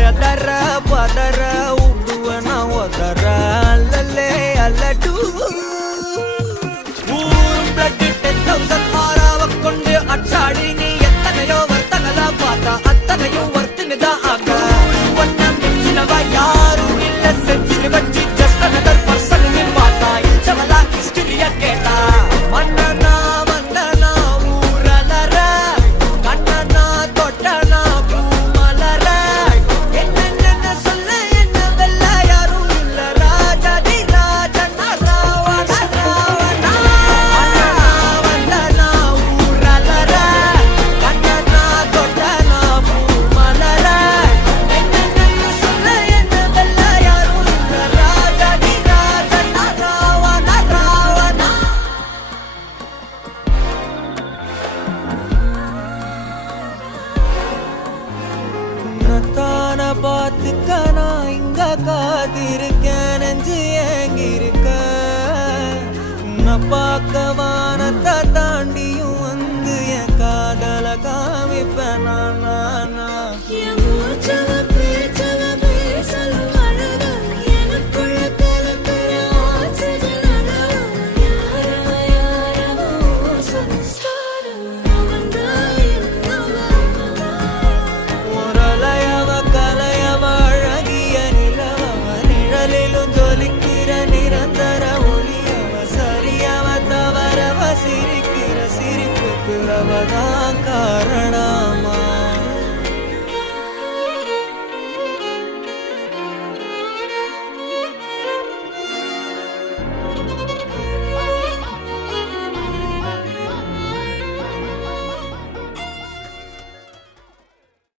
ಬೆದರ ಪದರ ಉಡುವನ ಒದರ ಅಲ್ಲಲ್ಲೇ ಅಲ್ಲಟು ಬ್ಲಡ್ 10,000 ಆರಾವಕ್ಕೊಂಡು ಅಚ್ಚಾಡಿ ನೀ ಎತ್ತನೆಯೋ ವರ್ತನದ ಪಾತ ಅತ್ತನೆಯೋ ವರ್ತಿನದ ಆಗ ಒನ್ನ ಮೆಚ್ಚಿನವ ಯಾರು ಇಲ್ಲ ಸೆಂಚುರಿ ಬಚ್ಚಿ ಜಸ್ಟ್ ಅನದರ್ ಪರ್ಸನ್ ನಿನ್ ಮಾತ ಇಲ್ಚವಲ ಹಿಸ್ಟರಿಯ ಕೇಟ ಮನ್ನನ ವಂದನ ಊರಲರ ಕಣ್ಣನ ತೊಟ್ಟನ ಭೂಮಲರ ಎನ್ನ ಸೊಲ್ಲ ಎನ್ನವೆಲ್ಲ ಯಾರು ಇಲ್ಲ ರಾಜದಿ ರಾಜನ ರಾವಣ ರಾವಣ ವಂದನ ಊರಲರ ಕಣ್ಣನ ತೊಟ್ಟನ ಭೂಮಲರ ಎನ್ನ ಸೊಲ್ಲ ಎನ್ನವೆಲ್ಲ ಯಾರು ಇಲ್ಲ ರಾಜದಿ ರಾಜನ ರಾವಣ ರಾವಣ உன்னத்தான பார்த்துக்க நான் இங்க காத்திருக்கேன் நெஞ்சு ஏங்கிருக்க உன்னை பார்க்க வானத்தை